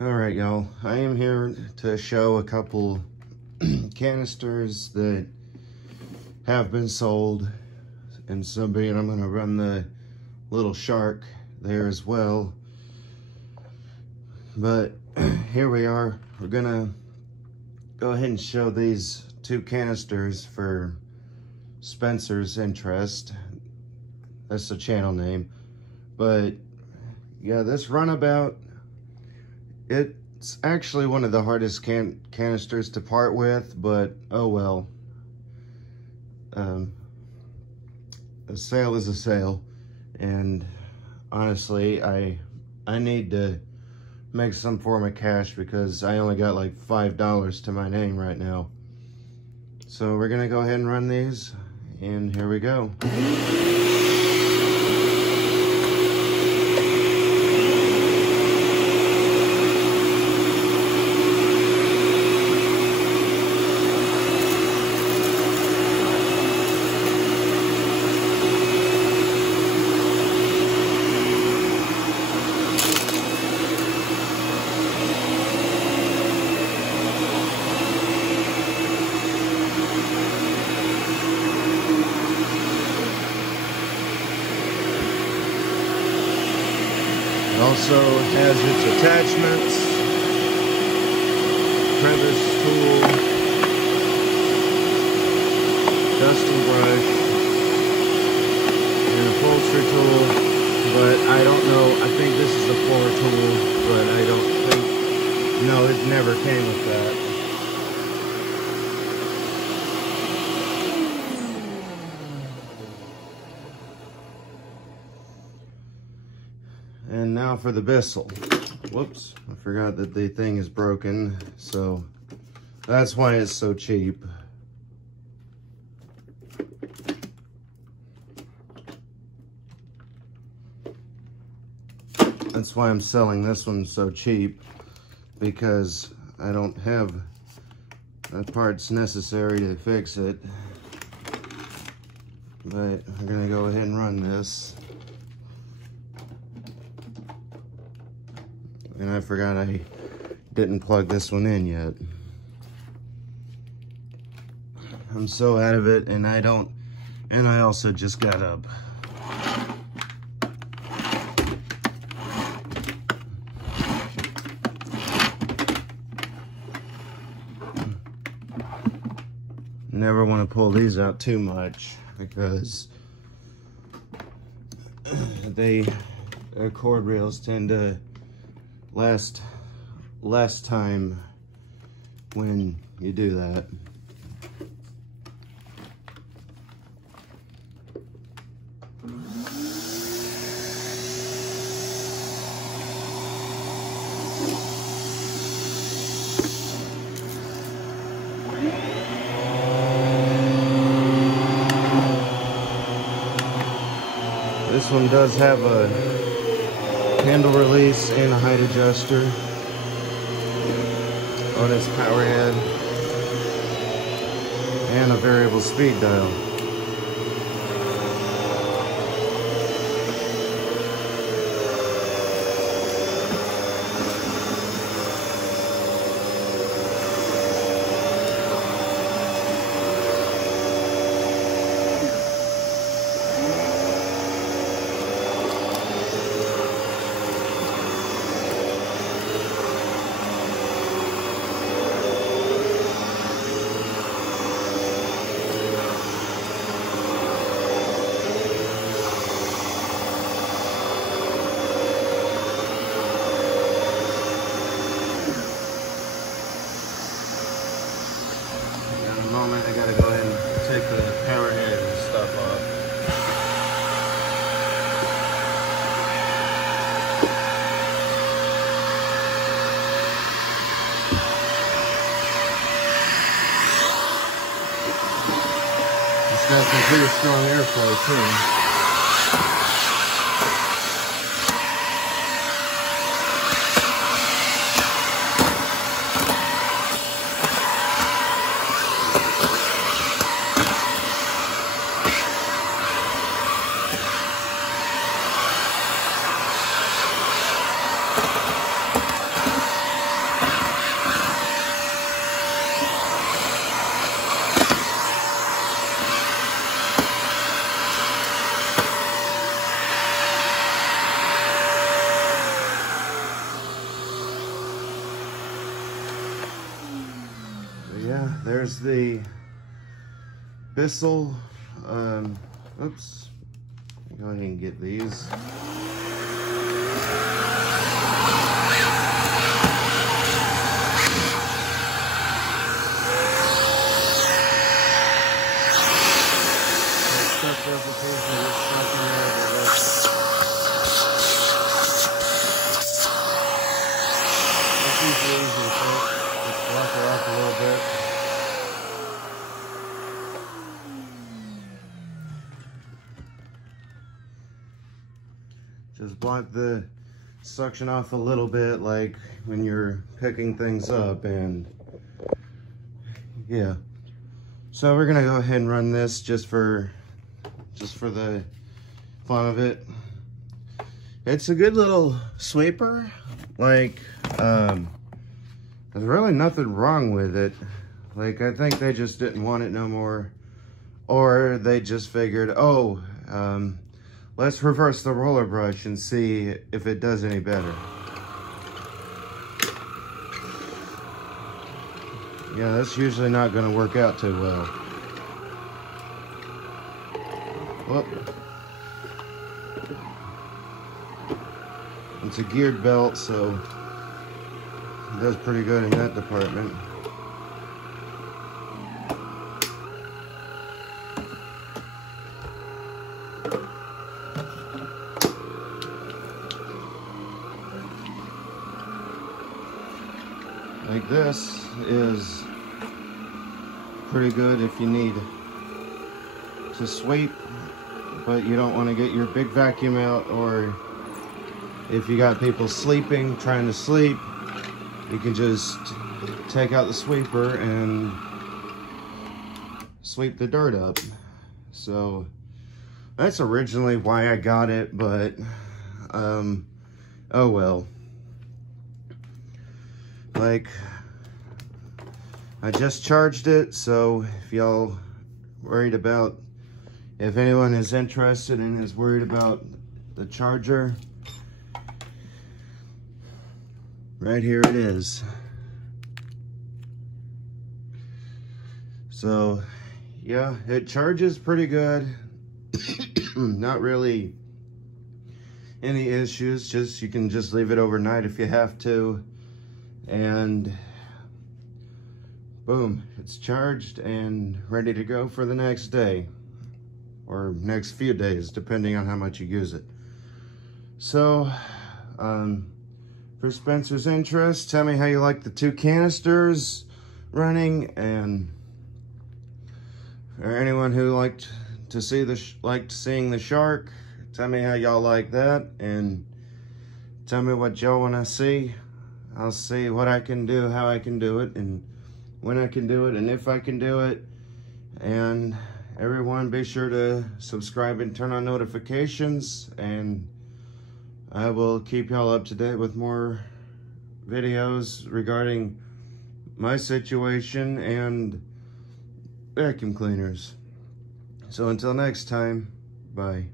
All right, y'all. I am here to show a couple canisters that have been sold, and I'm going to run the little shark there as well. But here we are. We're going to go ahead and show these two canisters for Spencer's Interest. That's the channel name. But yeah, this runabout, it's actually one of the hardest canisters to part with, but oh well. A sale is a sale, and honestly, I need to make some form of cash because I only got like $5 to my name right now. So we're gonna go ahead and run these, and here we go. It also has its attachments, crevice tool, dusting brush, and upholstery tool, but I don't know, I think this is a floor tool, but I don't think, no, it never came with that. And now for the Bissell. Whoops, I forgot that the thing is broken, so that's why it's so cheap. That's why I'm selling this one so cheap, because I don't have the parts necessary to fix it. But I'm gonna go ahead and run this. And I forgot I didn't plug this one in yet. I'm so out of it, and I also just got up. Never want to pull these out too much because their cord reels tend to last less time when you do that. This one does have a handle release and a height adjuster on its power head, and a variable speed dial. I gotta go ahead and take the power head and stuff off. It's got some pretty strong airflow too. there's the Bissell, oops, go ahead and get these. Just block the suction off a little bit, like when you're picking things up, and yeah. So we're gonna go ahead and run this just for the fun of it. It's a good little sweeper. Like, there's really nothing wrong with it. Like, I think they just didn't want it no more, or they just figured, oh, let's reverse the roller brush and see if it does any better. Yeah, that's usually not going to work out too well. Whoop. It's a geared belt, so it does pretty good in that department. Like this is pretty good if you need to sweep, but you don't want to get your big vacuum out, or if you got people sleeping, trying to sleep, you can just take out the sweeper and sweep the dirt up. So that's originally why I got it, but oh well. Like, I just charged it, so if y'all worried about, if anyone is interested and is worried about the charger, right here it is. So yeah, it charges pretty good. Not really any issues, just you can just leave it overnight if you have to, and boom, it's charged and ready to go for the next day or next few days, depending on how much you use it. So for Spencer's interest, tell me how you like the 2 canisters running, and for anyone who liked seeing the shark, tell me how y'all like that, and tell me what y'all want to see. I'll see what I can do, how I can do it, and when I can do it, and if I can do it. And everyone, be sure to subscribe and turn on notifications, and I will keep y'all up to date with more videos regarding my situation and vacuum cleaners. So until next time, bye.